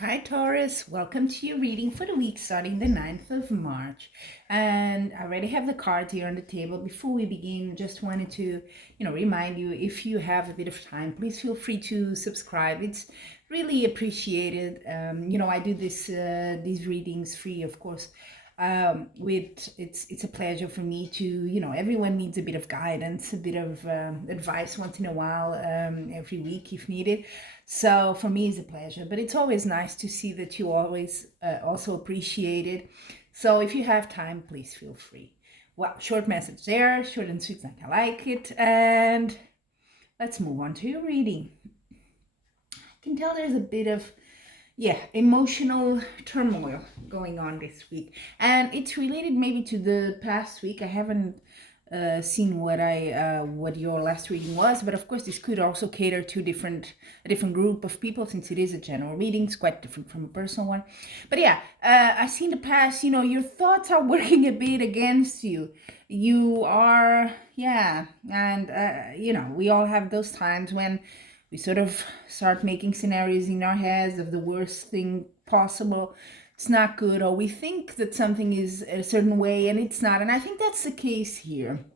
Hi Taurus, welcome to your reading for the week starting the 9th of March. And I already have the cards here on the table. Before we begin, just wanted to, remind you, if you have a bit of time, please feel free to subscribe. It's really appreciated. I do these readings free, of course. With it's a pleasure for me to, everyone needs a bit of guidance, a bit of advice once in a while, every week if needed. So for me, it's a pleasure, but it's always nice to see that you always also appreciate it. So if you have time, please feel free. Well, short message there, short and sweet, like I like it. And let's move on to your reading. I can tell there's a bit of emotional turmoil going on this week, and it's related maybe to the past week. I haven't seen what your last reading was, but of course this could also cater to a different group of people, since it is a general reading. It's quite different from a personal one. But yeah, I see in the past, your thoughts are working a bit against you. You are, and we all have those times when we sort of start making scenarios in our heads of the worst thing possible. It's not good, or we think that something is a certain way and it's not. And I think that's the case here,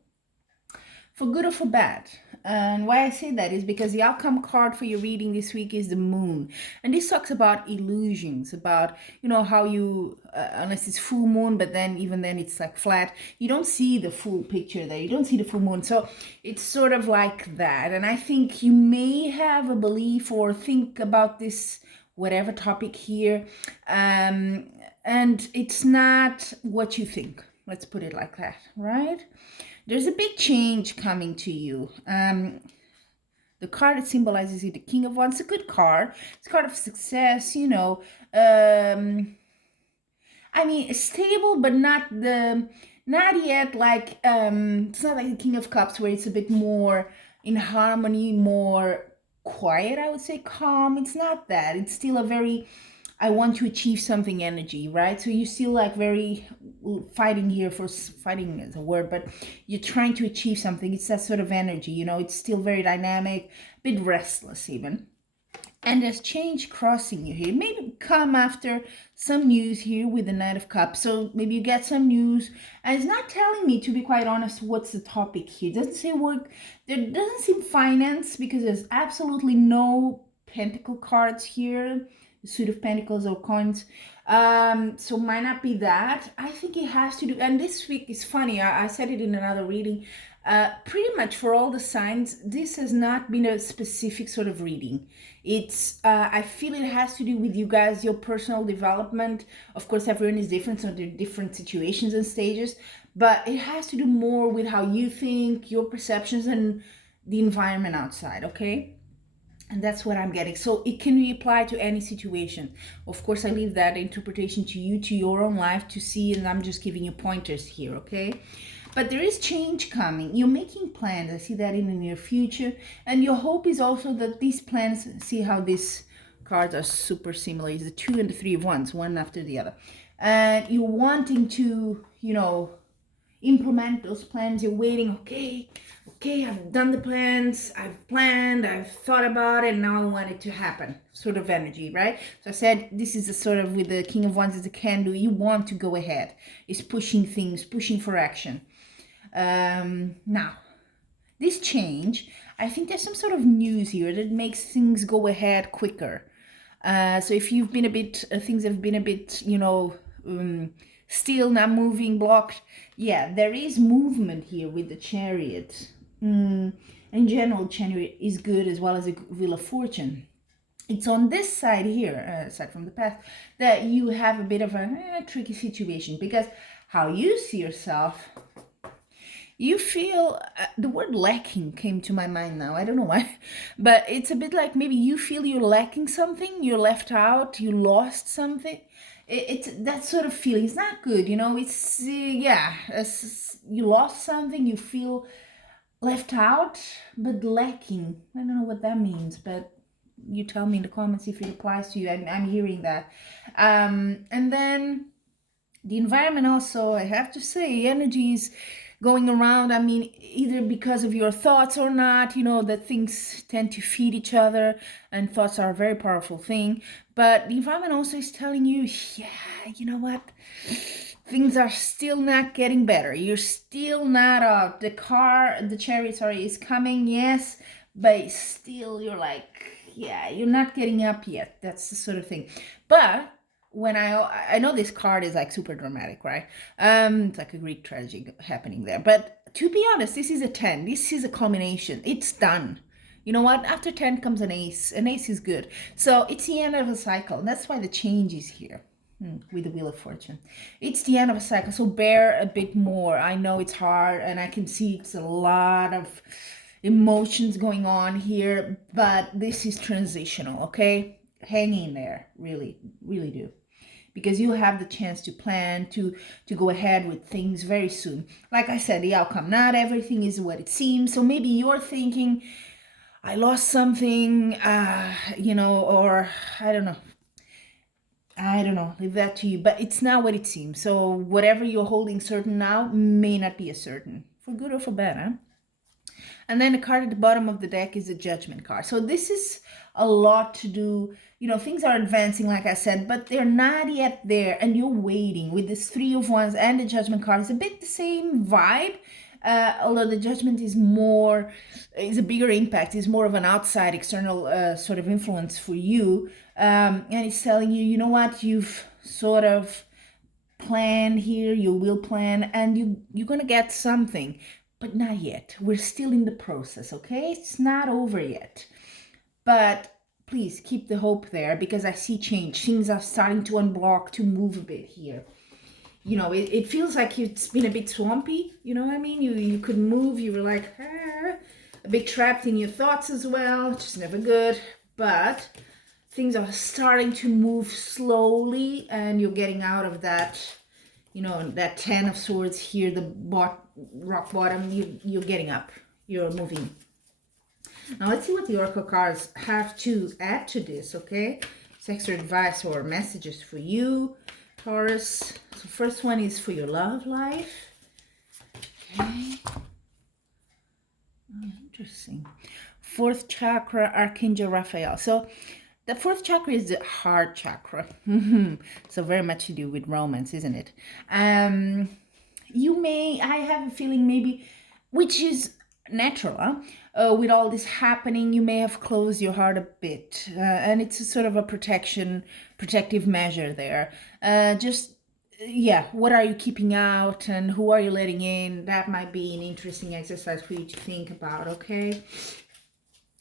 for good or for bad. And why I say that is because the outcome card for your reading this week is the moon. And this talks about illusions, about, how you, unless it's full moon, but then even then it's like flat, you don't see the full picture there. You don't see the full moon. So it's sort of like that. And I think you may have a belief or think about this, whatever topic here. And it's not what you think. Let's put it like that, right? There's a big change coming to you. The card that symbolizes it, the King of Wands, a good card. It's a card of success, stable, but not yet like, it's not like the King of Cups where it's a bit more in harmony, more quiet, I would say calm. It's not that. It's still a very, I want to achieve something energy, right? So you still like very fighting here, for fighting is a word, but you're trying to achieve something. It's that sort of energy, it's still very dynamic, a bit restless even. And there's change crossing you here. Maybe come after some news here with the Knight of Cups. So maybe you get some news. And it's not telling me, to be quite honest, what's the topic here. It doesn't say work. There doesn't seem finance, because there's absolutely no pentacle cards here. The suit of pentacles or coins. So might not be that. I think it has to do, and this week is funny. I said it in another reading. Pretty much for all the signs, this has not been a specific sort of reading. It's I feel it has to do with you guys, your personal development. Of course, everyone is different, so there are different situations and stages, but it has to do more with how you think, your perceptions, and the environment outside, okay? And that's what I'm getting. So it can be applied to any situation. Of course, I leave that interpretation to you, to your own life to see, and I'm just giving you pointers here, okay? But there is change coming. You're making plans. I see that in the near future. And your hope is also that these plans, see how these cards are super similar. It's the 2 and the 3 of Wands, one after the other. And you're wanting to, implement those plans. You're waiting, okay, I've done the plans, I've planned, I've thought about it, now I want it to happen, sort of energy, right? So I said this is a sort of, with the King of Wands as a can do, you want to go ahead. It's pushing things, pushing for action. Now, this change, I think there's some sort of news here that makes things go ahead quicker. So if you've been a bit, things have been a bit, still not moving, blocked. Yeah, there is movement here with the Chariot. In general, Chariot is good, as well as a Wheel of Fortune. It's on this side here, aside from the past, that you have a bit of a tricky situation, because how you see yourself, you feel, the word lacking came to my mind now. I don't know why, but it's a bit like maybe you feel you're lacking something, you're left out, you lost something. It's that sort of feeling. It's not good, it's, you lost something, you feel left out, but lacking. I don't know what that means, but you tell me in the comments if it applies to you. I'm hearing that. And then the environment also, I have to say, energy is going around. I mean, either because of your thoughts or not, that things tend to feed each other, and thoughts are a very powerful thing. But the environment also is telling you, yeah, you know what? Things are still not getting better. You're still not the chariot, sorry, is coming, yes, but still you're like, yeah, you're not getting up yet. That's the sort of thing. But when I know this card is like super dramatic, right? It's like a Greek tragedy happening there. But to be honest, this is a 10. This is a culmination. It's done. You know what? After 10 comes an ace. An ace is good. So it's the end of a cycle. And that's why the change is here with the Wheel of Fortune. It's the end of a cycle. So bear a bit more. I know it's hard, and I can see it's a lot of emotions going on here, but this is transitional, okay? Hang in there. Really, really do. Because you have the chance to plan, to go ahead with things very soon. Like I said, the outcome, not everything is what it seems. So maybe you're thinking, I lost something, or I don't know. Leave that to you. But it's not what it seems. So whatever you're holding certain now may not be a certain, for good or for bad, huh? And then the card at the bottom of the deck is the Judgment card. So this is a lot to do. Things are advancing, like I said, but they're not yet there. And you're waiting with this Three of Wands and the Judgment card. It's a bit the same vibe. Although the Judgment is a bigger impact, is more of an outside external sort of influence for you. And it's telling you, you know what, you've sort of planned here, you will plan, and you're going to get something. But not yet. We're still in the process, okay? It's not over yet. But please keep the hope there, because I see change. Things are starting to unblock, to move a bit here. It feels like it's been a bit swampy. You know what I mean? You couldn't move. You were like, a bit trapped in your thoughts as well, which is never good. But things are starting to move slowly, and you're getting out of that, that 10 of Swords here, the rock bottom. You're getting up. You're moving. Now let's see what the Oracle cards have to add to this, okay? It's extra advice or messages for you, Taurus. So first one is for your love life. Okay. Oh, interesting. Fourth chakra, Archangel Raphael. So the fourth chakra is the heart chakra. So very much to do with romance, isn't it? I have a feeling maybe, which is natural, huh? With all this happening, you may have closed your heart a bit. And it's a sort of a protective measure there. What are you keeping out and who are you letting in? That might be an interesting exercise for you to think about, okay?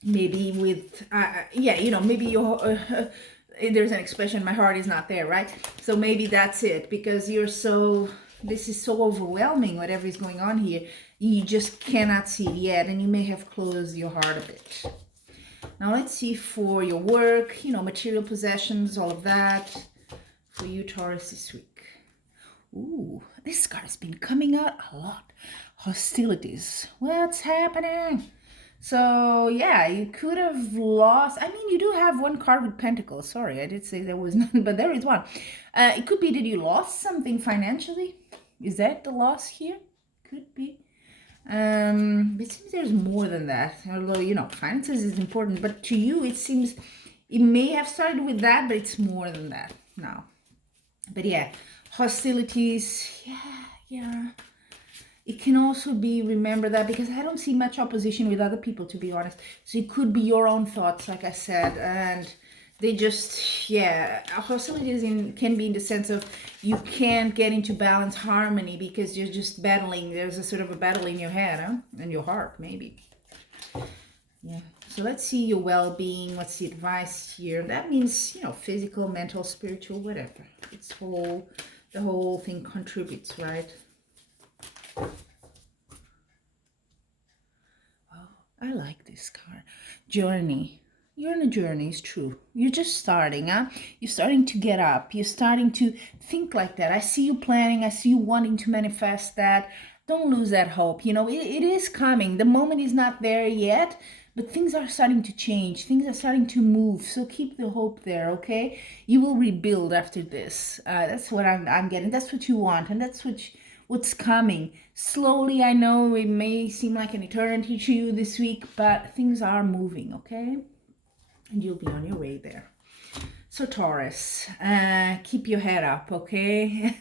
Maybe with, maybe your, there's an expression, my heart is not there, right? So maybe that's it, because this is so overwhelming, whatever is going on here. You just cannot see it yet, and you may have closed your heart a bit. Now let's see for your work, material possessions, all of that, for you, Taurus, this week. Ooh, this card has been coming out a lot. Hostilities. What's happening? So, yeah, you could have lost. I mean, you do have one card with Pentacles. Sorry, I did say there was none, but there is one. It could be that you lost something financially. Is that the loss here? Could be. It seems there's more than that. Although, finances is important. But to you, it seems it may have started with that, but it's more than that now. But yeah, hostilities. Yeah. It can also be, remember that, because I don't see much opposition with other people, to be honest. So it could be your own thoughts, like I said, and they just, hostilities can be in the sense of you can't get into balance, harmony, because you're just battling. There's a sort of a battle in your head, and your heart, maybe. Yeah. So let's see your well-being. What's the advice here? That means, physical, mental, spiritual, whatever. The whole thing contributes, right? Oh, I like this card. Journey. You're on a journey, it's true. You're just starting, huh? You're starting to get up. You're starting to think like that. I see you planning. I see you wanting to manifest that. Don't lose that hope. It is coming. The moment is not there yet, but things are starting to change. Things are starting to move. So keep the hope there, okay? You will rebuild after this. That's what I'm getting. That's what you want, and that's what what's coming. Slowly, I know it may seem like an eternity to you this week, but things are moving, okay? And you'll be on your way there. So Taurus, keep your head up, okay?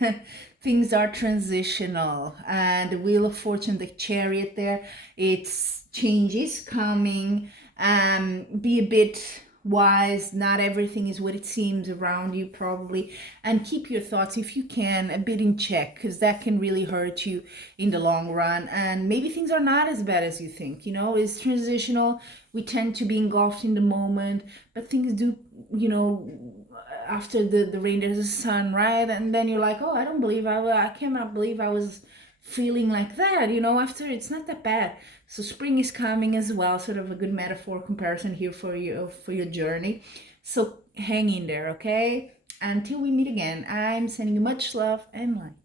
Things are transitional. The Wheel of Fortune, the Chariot there, it's changes coming. Be a bit wise. Not everything is what it seems around you, probably. And keep your thoughts, if you can, a bit in check, because that can really hurt you in the long run. And maybe things are not as bad as you think. You know, it's transitional. We tend to be engulfed in the moment, but things do, you know, after the rain there's a sun, right? And then you're like, oh, I cannot believe I was feeling like that, you know. After, it's not that bad. So spring is coming as well, sort of a good metaphor comparison here for your journey. So hang in there, okay? Until we meet again, I'm sending you much love and light.